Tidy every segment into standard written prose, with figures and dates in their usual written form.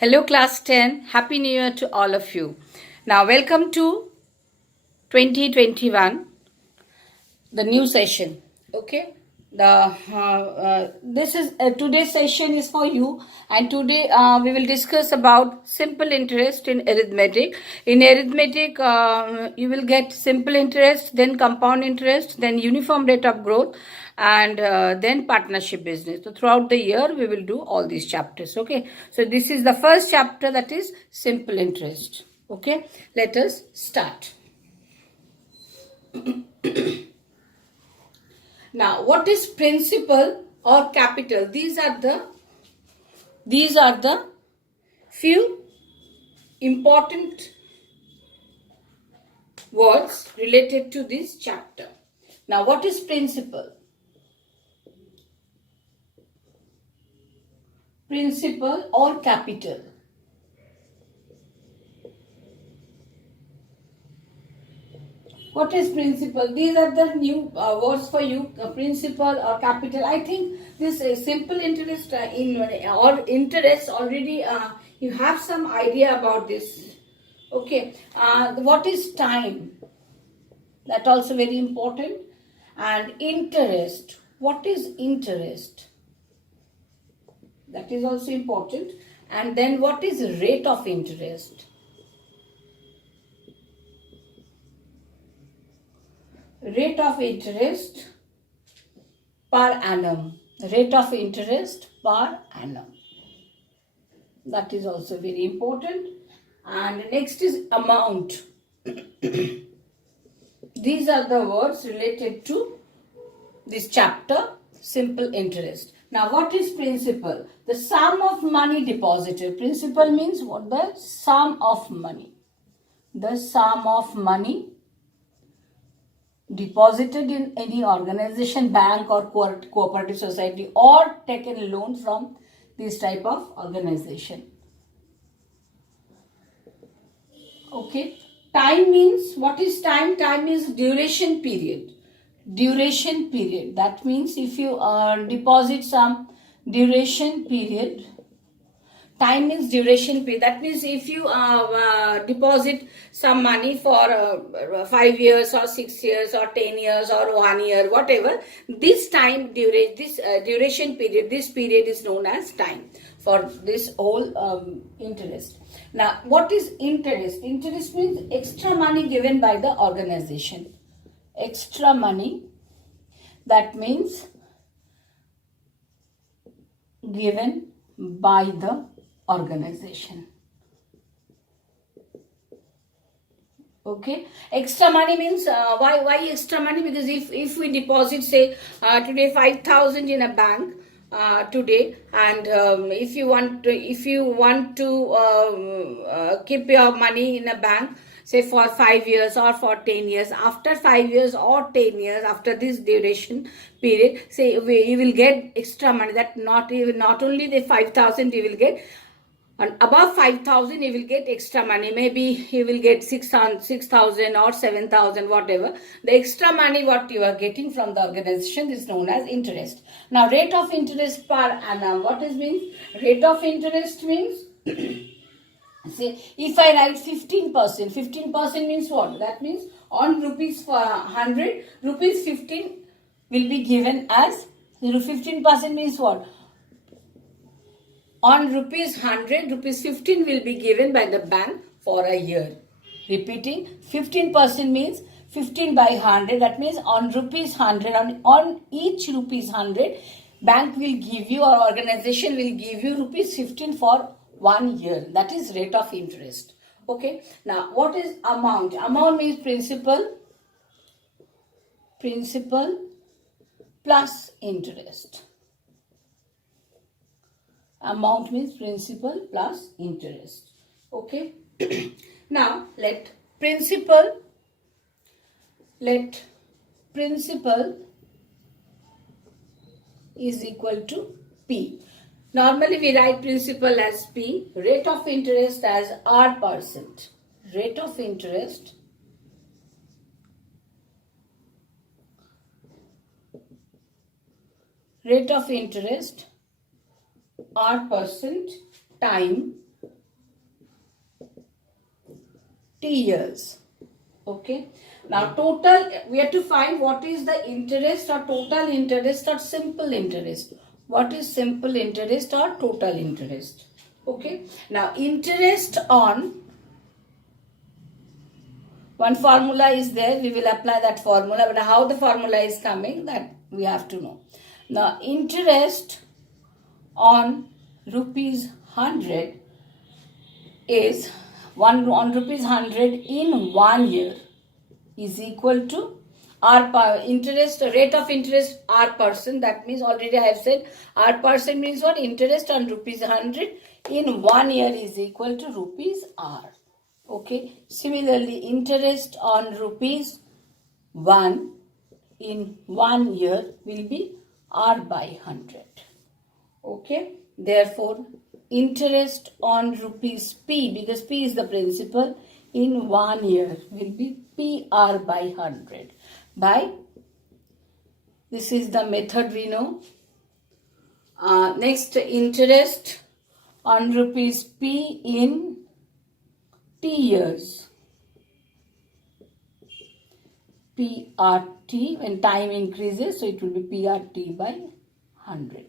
Hello class 10, Happy New Year to all of you. Now welcome to 2021, the new session. Okay, this is today's session is for you, and today we will discuss about simple interest in arithmetic. In arithmetic, you will get simple interest, then compound interest, then uniform rate of growth, and then partnership business. So throughout the year we will do all these chapters. Okay, so this is the first chapter, that is simple interest. Okay, let us start. Now, what is principal or capital? These are the few important words related to this chapter. Now, what is principal? Principal or capital? What is principal? These are the new words for you, principal or capital. I think this simple interest or interest already you have some idea about this. Okay, what is time? That also very important. And interest. What is interest? That is also important. And then what is rate of interest? Rate of interest per annum. Rate of interest per annum. That is also very important. And next is amount. These are the words related to this chapter, simple interest. Now, what is principal? The sum of money deposited. Principal means what? The sum of money. The sum of money deposited in any organization, bank or cooperative society, or taken loan from this type of organization. Okay. Time means, what is time? Time is duration period. Duration period. That means if you deposit some duration period, time means duration period. That means if you deposit some money for 5 years or 6 years or 10 years or 1 year, whatever, this time duration period, this period is known as time for this whole interest. Now, what is interest? Interest means extra money given by the organization. Extra money, that means given by the organization. Okay, extra money means why extra money? Because if we deposit, say today 5,000 in a bank today, and if you want to keep your money in a bank, say for 5 years or for 10 years, after 5 years or 10 years, after this duration period, say you will get extra money. That not only the 5,000 you will get, and above 5,000 you will get extra money. Maybe you will get 6,000 or 7,000, whatever. The extra money what you are getting from the organization is known as interest. Now, rate of interest per annum. What is means? Rate of interest means say if I write 15%, 15% means what? That means on rupees for 100, rupees 15 will be given as 15% means what? On rupees 100, rupees 15 will be given by the bank for a year. Repeating, 15% means 15 by 100. That means on rupees 100, on each rupees 100, bank will give you or organization will give you rupees 15 for 1 year. That is rate of interest. Okay. Now, what is amount? Amount means principal plus interest. Amount means principal plus interest. Okay. Now, let principal is equal to P. Normally we write principal as P, rate of interest as R%. Rate of interest R% time T years. Okay. Now total, we have to find what is the interest or total interest or simple interest. What is simple interest or total interest? Okay. Now interest on, one formula is there, we will apply that formula, but how the formula is coming, that we have to know. Now interest on rupees 100 is on rupees 100 in 1 year is equal to R interest, rate of interest R percent. That means already I have said R percent means what? Interest on rupees 100 in 1 year is equal to rupees R. Okay. Similarly, interest on rupees 1 in 1 year will be R by 100. Okay. Therefore, interest on rupees P, because P is the principal, in 1 year will be PR by 100. By, this is the method we know. Next, interest on rupees P in T years. PRT, when time increases, so it will be PRT by 100.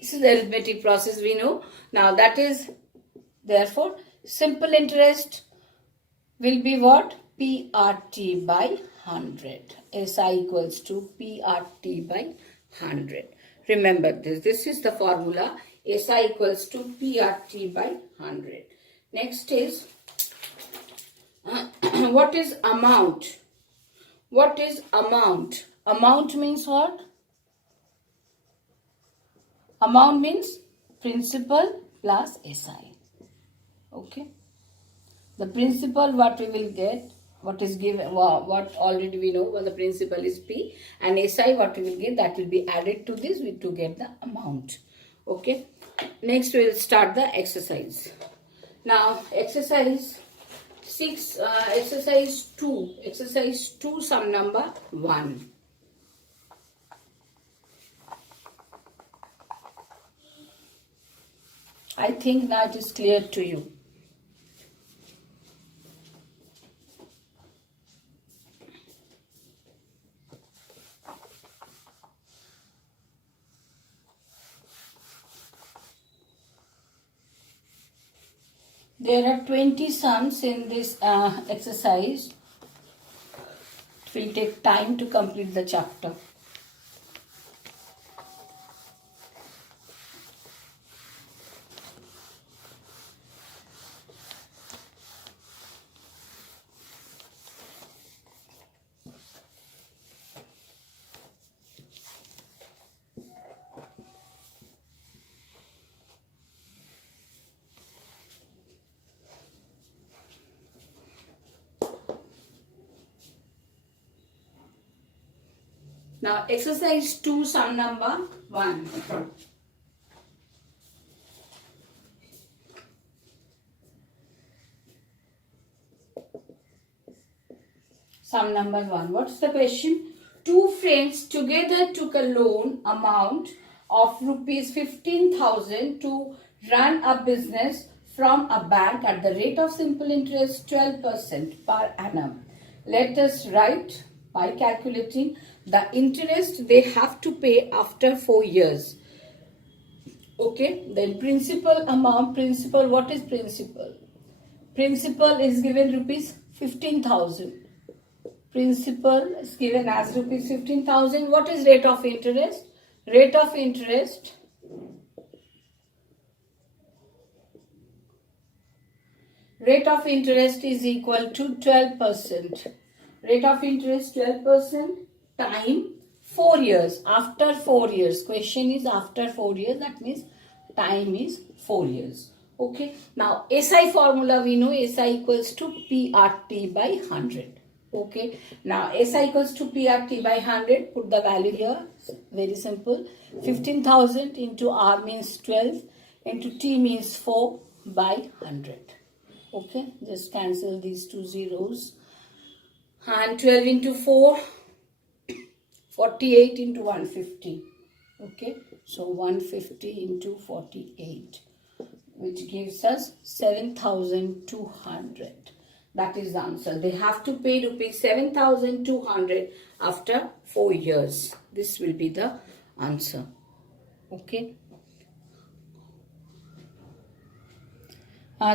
This is the arithmetic process we know. Now that is, therefore, simple interest will be what? PRT by 100. SI equals to PRT by 100. Remember this. This is the formula. SI equals to PRT by 100. Next is, what is amount? What is amount? Amount means what? Amount means principal plus SI. Okay. The principal, what we will get, what is given, what already we know, well, the principal is P, and SI what we will get, that will be added to this to get the amount. Okay. Next we will start the exercise. Now exercise 6, exercise 2, sum number 1. I think now it is clear to you. There are 20 sums in this exercise. It will take time to complete the chapter. Now exercise 2, sum number 1. Sum number 1. What's the question? Two friends together took a loan amount of rupees 15,000 to run a business from a bank at the rate of simple interest 12% per annum. Let us write by calculating the interest they have to pay after 4 years. Okay, then principal amount, principal, what is principal? Principal is given rupees 15,000. Principal is given as rupees 15,000. What is rate of interest? Rate of interest is equal to 12%. Rate of interest 12%, time 4 years. After 4 years. Question is after 4 years. That means time is 4 years. Okay. Now SI formula we know, SI equals to PRT by 100. Okay. Now SI equals to PRT by 100. Put the value here. Very simple. 15,000 into R means 12 into T means 4 by 100. Okay. Just cancel these two zeros. And 12 into 4, 48 into 150. Okay. So 150 into 48, which gives us 7,200. That is the answer. They have to pay rupees 7,200 after 4 years. This will be the answer. Okay.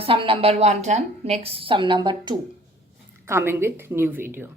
Sum number 1 done. Next, sum number 2. Coming with new video.